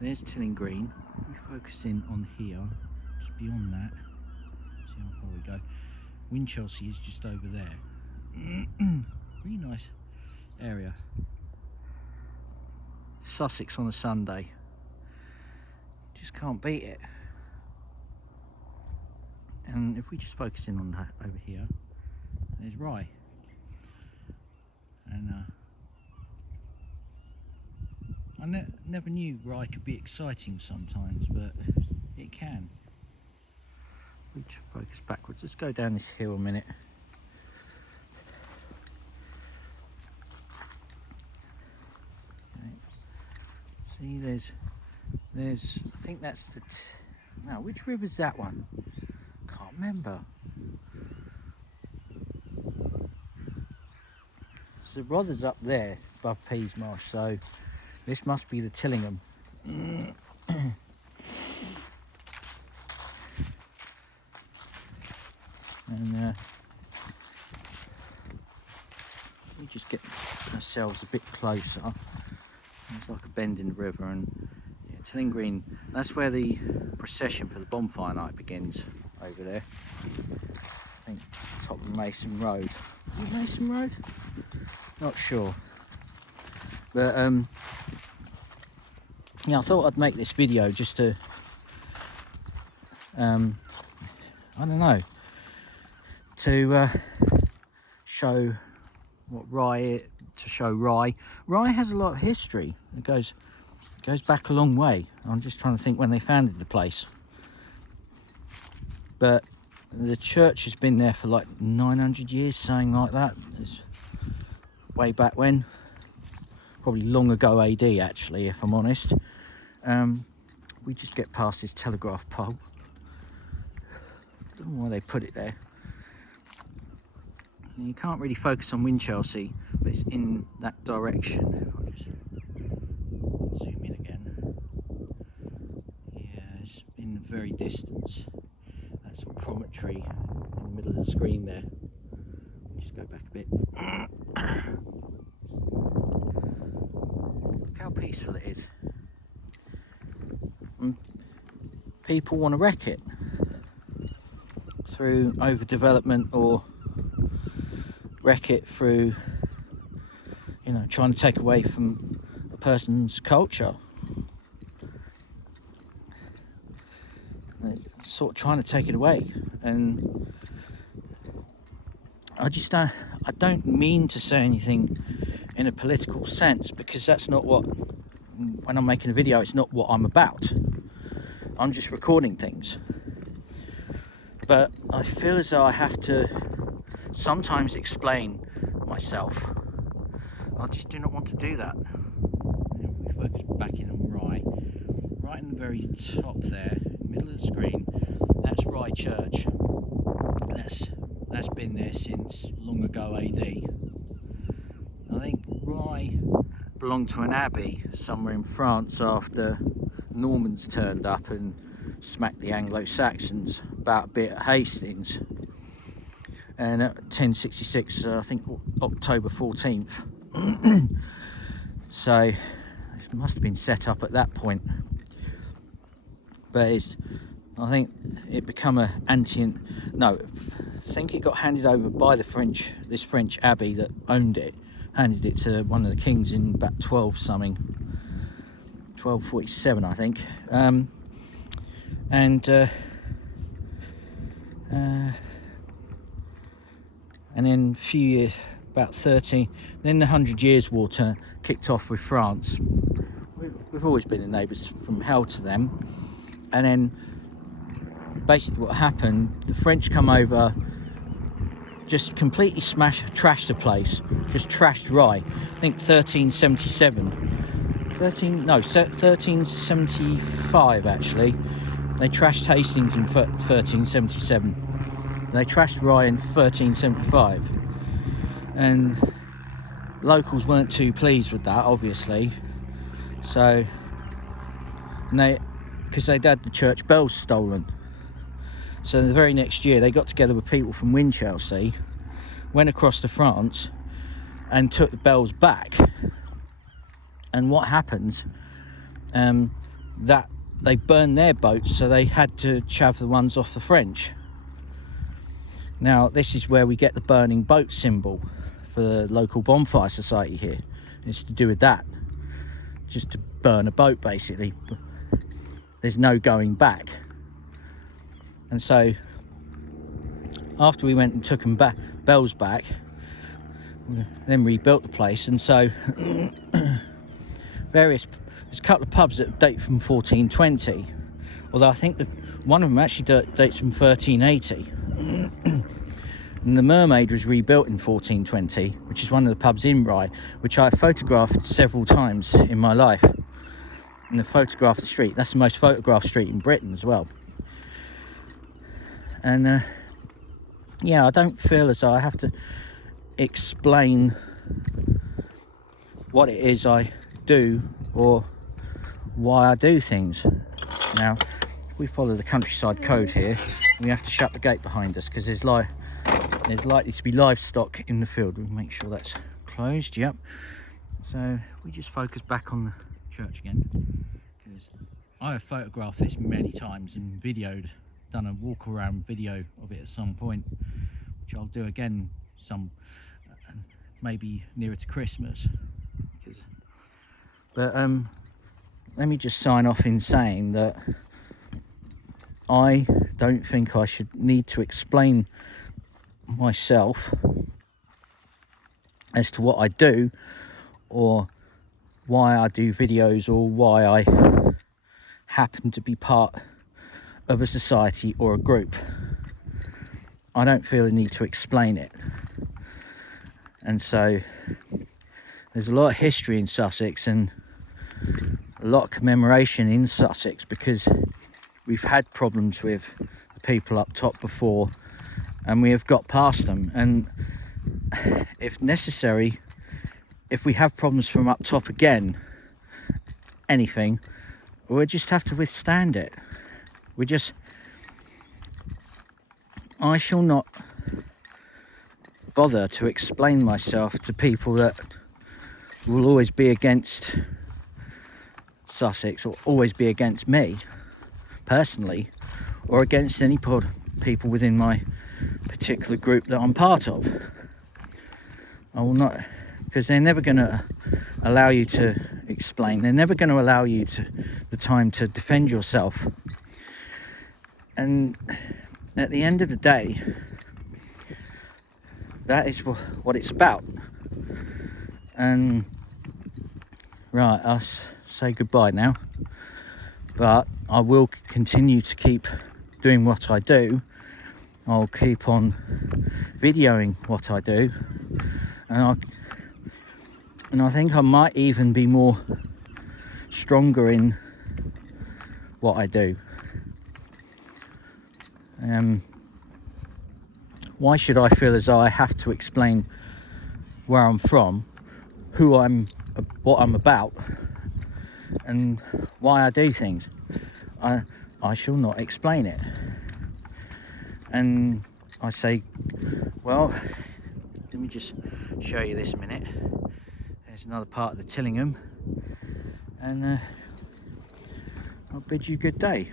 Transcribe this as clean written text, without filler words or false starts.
There's Tilling Green. If we focus in on here, just beyond that, see how far we go. Winchelsea is just over there. Really nice area. Sussex on a Sunday. Just can't beat it. And if we just focus in on that over here, there's Rye. And I never knew Rye could be exciting sometimes, but it can. We just focus backwards. Let's go down this hill a minute. Okay. See, there's. I think that's the. Now, which river's that one? Can't remember. So Rother's up there above Peasmarsh, so this must be the Tillingham. And we just get ourselves a bit closer. There's like a bend in the river, and yeah, Tilling Green, that's where the procession for the bonfire night begins, over there. I think top of Mason Road. Is it Mason Road? Not sure. But yeah, I thought I'd make this video just to I don't know, to show what Rye, to show Rye. Rye has a lot of history. It goes back a long way. I'm just trying to think when they founded the place. But the church has been there for like 900 years, something like that. It's way back when. Probably long ago AD, actually, if I'm honest. We just get past this telegraph pole. I don't know why they put it there. And you can't really focus on Winchelsea, but it's in that direction. If I just zoom in again. Yeah, it's in the very distance. That sort of promontory in the middle of the screen there. Just go back a bit. Look how peaceful it is. And people want to wreck it through overdevelopment, or wreck it through, you know, trying to take away from a person's culture. They're sort of trying to take it away, and I don't mean to say anything in a political sense, because that's not what, when I'm making a video, it's not what I'm about. I'm just recording things. But I feel as though I have to sometimes explain myself. I just do not want to do that. We focus back in on Rye. Right in the very top there, middle of the screen, that's Rye Church. That's been there since long ago AD. I think Rye belonged to an abbey somewhere in France after Normans turned up and smacked the Anglo-Saxons about a bit at Hastings. And at 1066, I think October 14th. So it must have been set up at that point. But I think it became I think it got handed over by this French abbey that owned it, handed it to one of the kings in about 1247, I think. And then a few years, about 13, then the 100 Years' War kicked off with France. We've always been the neighbours from hell to them. And then basically what happened, the French come over, just completely trashed the place, just trashed Rye. I think 1375 actually. They trashed Hastings in 1377. They trashed Rye in 1375, and locals weren't too pleased with that, obviously. So, because they'd had the church bells stolen. So the very next year, they got together with people from Winchelsea, went across to France, and took the bells back. And what happened? that they burned their boats, so they had to chav the ones off the French. Now this is where we get the burning boat symbol for the local bonfire society here. It's to do with that, just to burn a boat basically. There's no going back. And so after we went and took them back, bells back, then rebuilt the place. And so there's a couple of pubs that date from 1420, although I think that one of them actually dates from 1380. And the Mermaid was rebuilt in 1420, which is one of the pubs in Rye, which I photographed several times in my life. And the photograph of the street, that's the most photographed street in Britain as well. And yeah, I don't feel as though I have to explain what it is I do or why I do things. Now, if we follow the countryside code here, we have to shut the gate behind us because there's likely to be livestock in the field. We'll make sure that's closed. Yep. So we just focus back on the church again, because I have photographed this many times and done a walk around video of it at some point, which I'll do again maybe nearer to Christmas. But let me just sign off in saying that I don't think I should need to explain myself as to what I do or why I do videos or why I happen to be part of a society or a group. I don't feel the need to explain it. And so there's a lot of history in Sussex and a lot of commemoration in Sussex, because we've had problems with the people up top before and we have got past them. And if necessary, if we have problems from up top again, anything, we'll just have to withstand it. I shall not bother to explain myself to people that will always be against Sussex or always be against me personally, or against any people within my particular group that I'm part of. I will not, because they're never going to allow you to explain. They're never going to allow you the time to defend yourself. And at the end of the day, that is what it's about. And right, I'll say goodbye now, but I will continue to keep doing what I do. I'll keep on videoing what I do, and I think I might even be more stronger in what I do. Why should I feel as though I have to explain where I'm from, what I'm about, and why I do things? I shall not explain it. And I say, well, let me just show you this a minute. There's another part of the Tillingham, and I'll bid you good day.